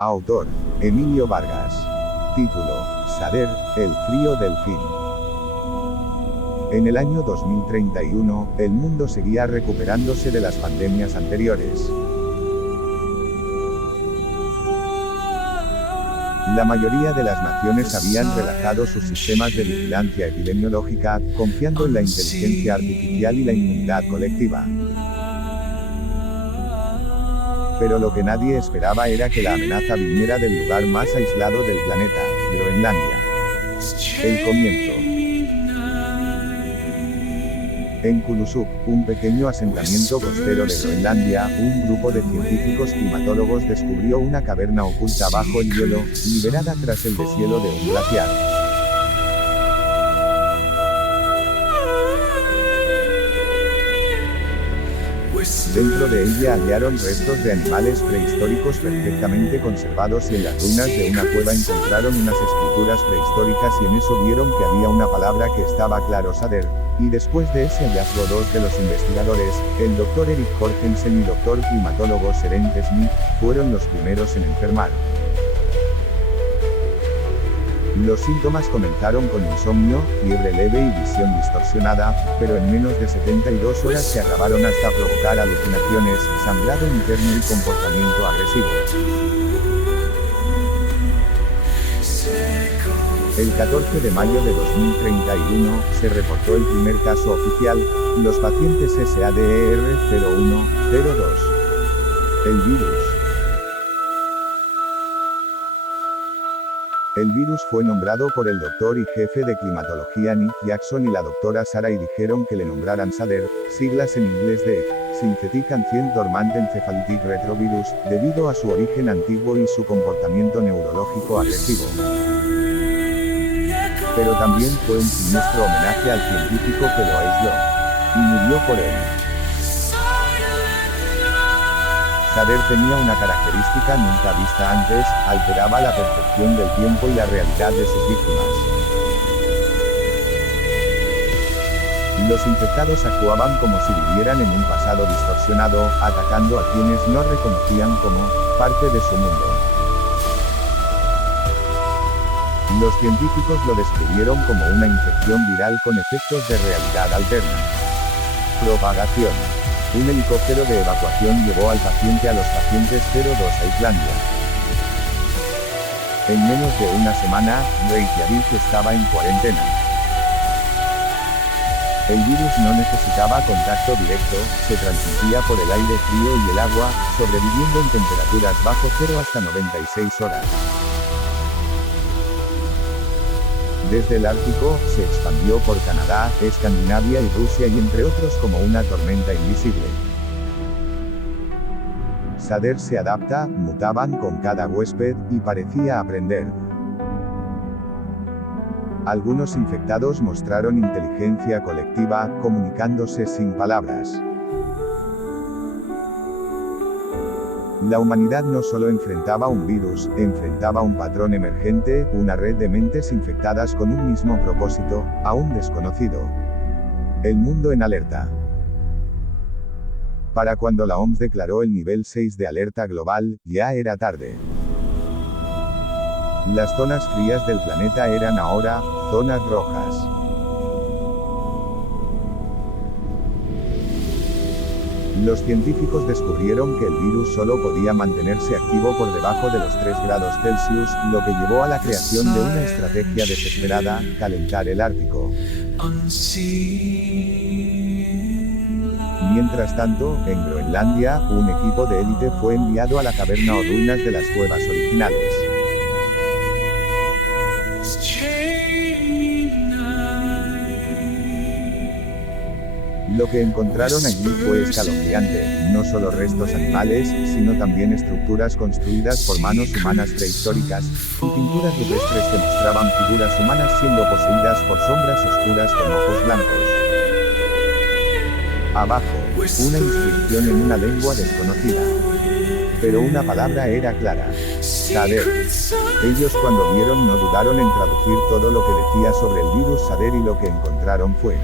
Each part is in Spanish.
Autor: Emilio Vargas. Título: Sader, el frío del fin. En el año 2031, el mundo seguía recuperándose de las pandemias anteriores. La mayoría de las naciones habían relajado sus sistemas de vigilancia epidemiológica, confiando en la inteligencia artificial y la inmunidad colectiva. Pero lo que nadie esperaba era que la amenaza viniera del lugar más aislado del planeta, Groenlandia. El comienzo. En Kulusuk, un pequeño asentamiento costero de Groenlandia, un grupo de científicos climatólogos descubrió una caverna oculta bajo el hielo, liberada tras el deshielo de un glaciar. Dentro de ella hallaron restos de animales prehistóricos perfectamente conservados y en las ruinas de una cueva encontraron unas escrituras prehistóricas y en eso vieron que había una palabra que estaba claro Sader, y después de ese hallazgo dos de los investigadores, el Dr. Erik Jorgensen y Dr. climatólogo Søren Smith, fueron los primeros en enfermar. Los síntomas comenzaron con insomnio, fiebre leve y visión distorsionada, pero en menos de 72 horas se agravaron hasta provocar alucinaciones, sangrado interno y comportamiento agresivo. El 14 de mayo de 2031, se reportó el primer caso oficial, los pacientes SADER0102. El virus. El virus fue nombrado por el doctor y jefe de climatología Nick Jackson y la doctora Sarah y dijeron que le nombraran Sader, siglas en inglés de Synthetic Ancient Dormant Encephalitic Retrovirus, debido a su origen antiguo y su comportamiento neurológico agresivo. Pero también fue un siniestro homenaje al científico que lo aisló. Y murió por él. Sader tenía una característica nunca vista antes, alteraba la percepción del tiempo y la realidad de sus víctimas. Los infectados actuaban como si vivieran en un pasado distorsionado, atacando a quienes no reconocían como parte de su mundo. Los científicos lo describieron como una infección viral con efectos de realidad alterna. Propagación. Un helicóptero de evacuación llevó al paciente a los pacientes 02 a Islandia. En menos de una semana, Reykjavik estaba en cuarentena. El virus no necesitaba contacto directo, se transmitía por el aire frío y el agua, sobreviviendo en temperaturas bajo cero hasta 96 horas. Desde el Ártico, se expandió por Canadá, Escandinavia y Rusia y entre otros como una tormenta invisible. Sader se adapta, mutaban con cada huésped, y parecía aprender. Algunos infectados mostraron inteligencia colectiva, comunicándose sin palabras. La humanidad no solo enfrentaba un virus, enfrentaba un patrón emergente, una red de mentes infectadas con un mismo propósito, aún desconocido. El mundo en alerta. Para cuando la OMS declaró el nivel 6 de alerta global, ya era tarde. Las zonas frías del planeta eran ahora zonas rojas. Los científicos descubrieron que el virus solo podía mantenerse activo por debajo de los 3 grados Celsius, lo que llevó a la creación de una estrategia desesperada: calentar el Ártico. Mientras tanto, en Groenlandia, un equipo de élite fue enviado a la caverna o ruinas de las cuevas originales. Lo que encontraron allí fue escalofriante, no solo restos animales, sino también estructuras construidas por manos humanas prehistóricas, y pinturas rupestres que mostraban figuras humanas siendo poseídas por sombras oscuras con ojos blancos. Abajo, una inscripción en una lengua desconocida. Pero una palabra era clara: Sader. Ellos cuando vieron no dudaron en traducir todo lo que decía sobre el virus Sader y lo que encontraron fue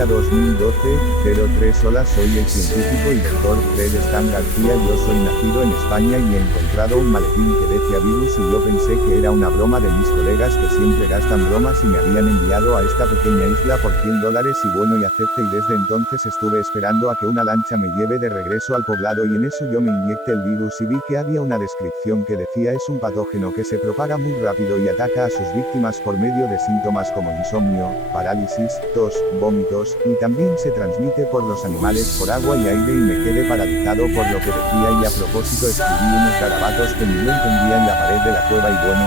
Latinoamérica 2012, 03. Hola, soy el científico y doctor Fred Stan García. Yo soy nacido en España y he encontrado un maletín que decía virus y yo pensé que era una broma de mis colegas que siempre gastan bromas y me habían enviado a esta pequeña isla por $100 y bueno y acepté, y desde entonces estuve esperando a que una lancha me lleve de regreso al poblado y en eso yo me inyecté el virus y vi que había una descripción que decía es un patógeno que se propaga muy rápido y ataca a sus víctimas por medio de síntomas como insomnio, parálisis, tos, vómitos, y también se transmite por los animales por agua y aire y me quedé paralizado por lo que decía y a propósito escribí unos garabatos que ni yo entendía en la pared de la cueva y bueno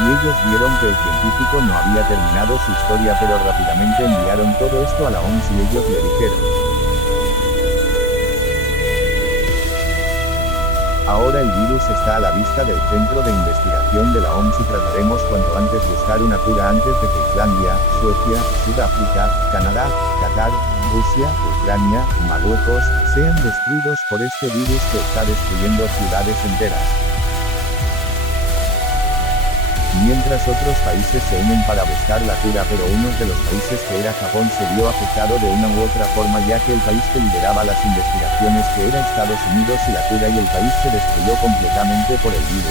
y ellos vieron que el científico no había terminado su historia pero rápidamente enviaron todo esto a la OMS y ellos le dijeron: ahora el virus está a la vista del Centro de Investigación de la OMS y trataremos cuanto antes buscar una cura antes de que Islandia, Suecia, Sudáfrica, Canadá, Qatar, Rusia, Ucrania, Marruecos, sean destruidos por este virus que está destruyendo ciudades enteras. Mientras otros países se unen para buscar la cura, pero uno de los países que era Japón se vio afectado de una u otra forma ya que el país que lideraba las investigaciones que era Estados Unidos y la cura y el país se destruyó completamente por el virus.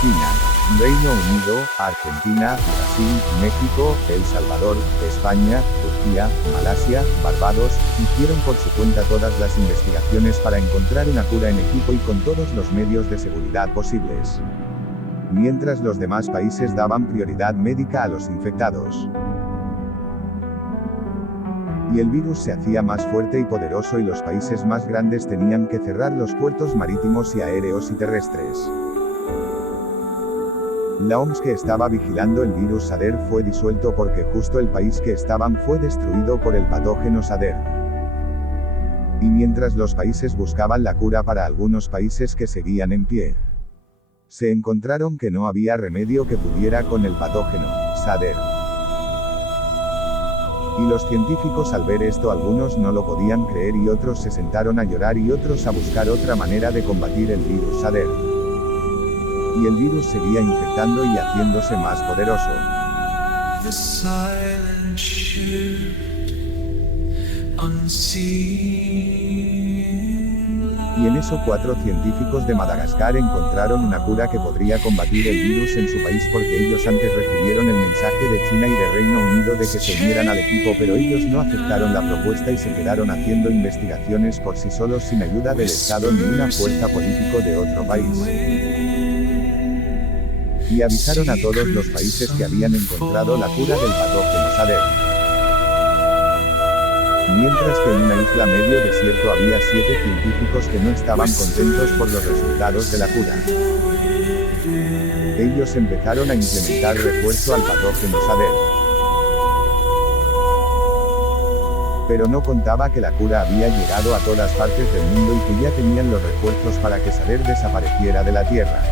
China, Reino Unido, Argentina, Brasil, México, El Salvador, España, Turquía, Malasia, Barbados, hicieron por su cuenta todas las investigaciones para encontrar una cura en equipo y con todos los medios de seguridad posibles. Mientras los demás países daban prioridad médica a los infectados. Y el virus se hacía más fuerte y poderoso y los países más grandes tenían que cerrar los puertos marítimos y aéreos y terrestres. La OMS que estaba vigilando el virus SARS fue disuelto porque justo el país que estaban fue destruido por el patógeno SARS. Y mientras los países buscaban la cura para algunos países que seguían en pie, se encontraron que no había remedio que pudiera con el patógeno SARS. Y los científicos al ver esto algunos no lo podían creer y otros se sentaron a llorar y otros a buscar otra manera de combatir el virus SARS. Y el virus seguía infectando y haciéndose más poderoso. Y en eso 4 científicos de Madagascar encontraron una cura que podría combatir el virus en su país porque ellos antes recibieron el mensaje de China y de Reino Unido de que se unieran al equipo pero ellos no aceptaron la propuesta y se quedaron haciendo investigaciones por sí solos sin ayuda del Estado ni una fuerza política de otro país. Y avisaron a todos los países que habían encontrado la cura del patógeno SARS. Mientras que en una isla medio desierto había 7 científicos que no estaban contentos por los resultados de la cura. Ellos empezaron a implementar refuerzo al patógeno SARS. Pero no contaba que la cura había llegado a todas partes del mundo y que ya tenían los refuerzos para que SARS desapareciera de la Tierra.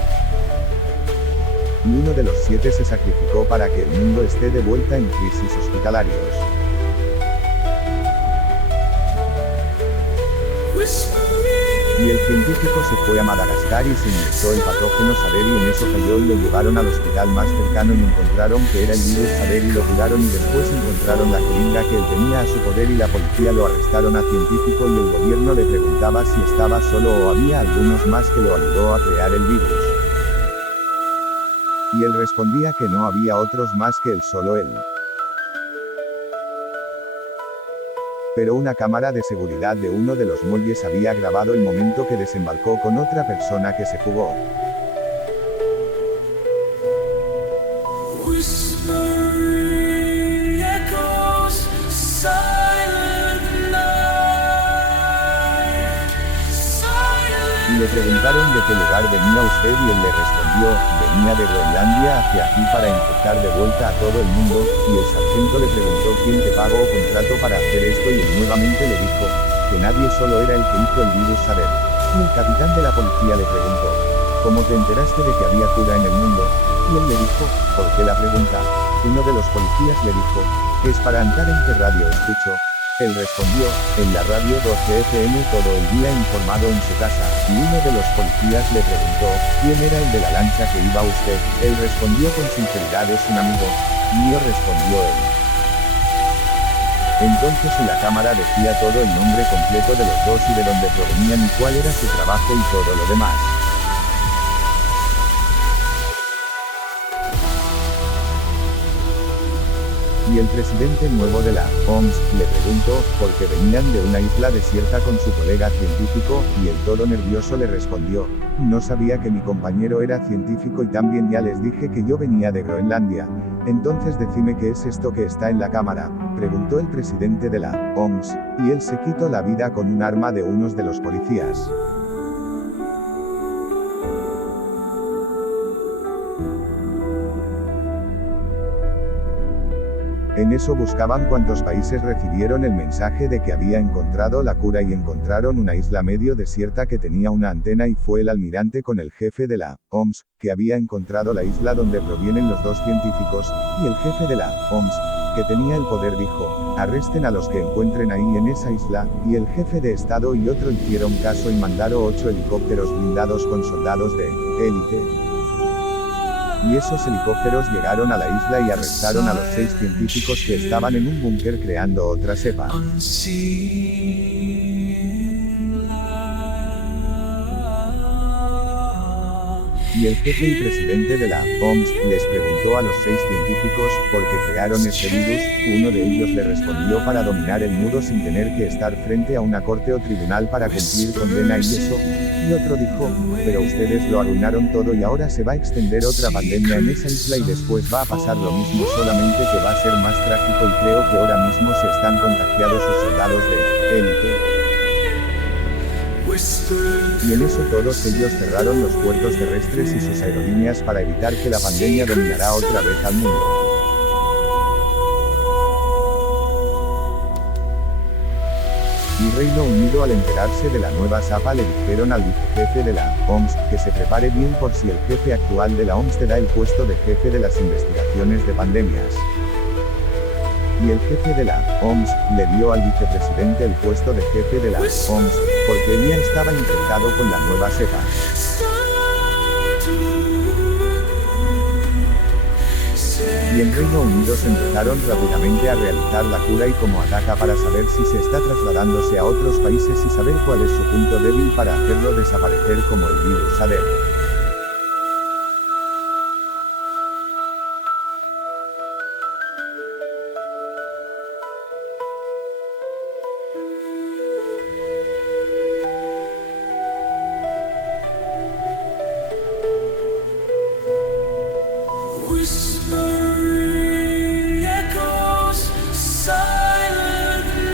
Y uno de los 7 se sacrificó para que el mundo esté de vuelta en crisis hospitalarios. Y el científico se fue a Madagascar y se inyectó el patógeno SARS y en eso cayó y lo llevaron al hospital más cercano y encontraron que era el virus SARS y lo curaron y después encontraron la jeringa que él tenía a su poder y la policía lo arrestaron a científico y el gobierno le preguntaba si estaba solo o había algunos más que lo ayudó a crear el virus. Y él respondía que no había otros más que él, solo él. Pero una cámara de seguridad de uno de los muelles había grabado el momento que desembarcó con otra persona que se fugó. Y le preguntaron de qué lugar venía usted y él le respondió, venía de Groenlandia hacia aquí para infectar de vuelta a todo el mundo, y el sargento le preguntó quién te pagó o contrato para hacer esto y él nuevamente le dijo, que nadie, solo era el que hizo el virus SARS. Y el capitán de la policía le preguntó, ¿cómo te enteraste de que había cura en el mundo? Y él le dijo, ¿por qué la pregunta? Uno de los policías le dijo, es para entrar en qué radio escucho. Él respondió, en la radio 12 FM todo el día informado en su casa, y uno de los policías le preguntó, ¿quién era el de la lancha que iba usted? Él respondió con sinceridad, es un amigo mío, respondió él. Entonces en la cámara decía todo el nombre completo de los dos y de dónde provenían y cuál era su trabajo y todo lo demás. Y el presidente nuevo de la OMS le preguntó, por qué venían de una isla desierta con su colega científico, y el todo nervioso le respondió, no sabía que mi compañero era científico y también ya les dije que yo venía de Groenlandia. Entonces decime qué es esto que está en la cámara, preguntó el presidente de la OMS, y él se quitó la vida con un arma de unos de los policías. En eso buscaban cuántos países recibieron el mensaje de que había encontrado la cura y encontraron una isla medio desierta que tenía una antena y fue el almirante con el jefe de la OMS, que había encontrado la isla donde provienen los dos científicos, y el jefe de la OMS, que tenía el poder dijo, arresten a los que encuentren ahí en esa isla, y el jefe de Estado y otro hicieron caso y mandaron 8 helicópteros blindados con soldados de élite. Y esos helicópteros llegaron a la isla y arrestaron a los 6 científicos que estaban en un búnker creando otra cepa. Y el jefe y presidente de la OMS les preguntó a los 6 científicos por qué crearon este virus. Uno de ellos le respondió, para dominar el mundo sin tener que estar frente a una corte o tribunal para cumplir condena y eso. Y otro dijo, pero ustedes lo arruinaron todo y ahora se va a extender otra pandemia en esa isla y después va a pasar lo mismo, solamente que va a ser más trágico y creo que ahora mismo se están contagiados sus soldados de élite. Y en eso todos ellos cerraron los puertos terrestres y sus aerolíneas para evitar que la pandemia dominara otra vez al mundo. Y Reino Unido, al enterarse de la nueva cepa, le dijeron al vicejefe de la OMS que se prepare bien por si el jefe actual de la OMS te da el puesto de jefe de las investigaciones de pandemias. Y el jefe de la OMS le dio al vicepresidente el puesto de jefe de la OMS, porque él ya estaba infectado con la nueva cepa. Y en Reino Unido se empezaron rápidamente a realizar la cura y cómo ataca para saber si se está trasladándose a otros países y saber cuál es su punto débil para hacerlo desaparecer como el virus ADER.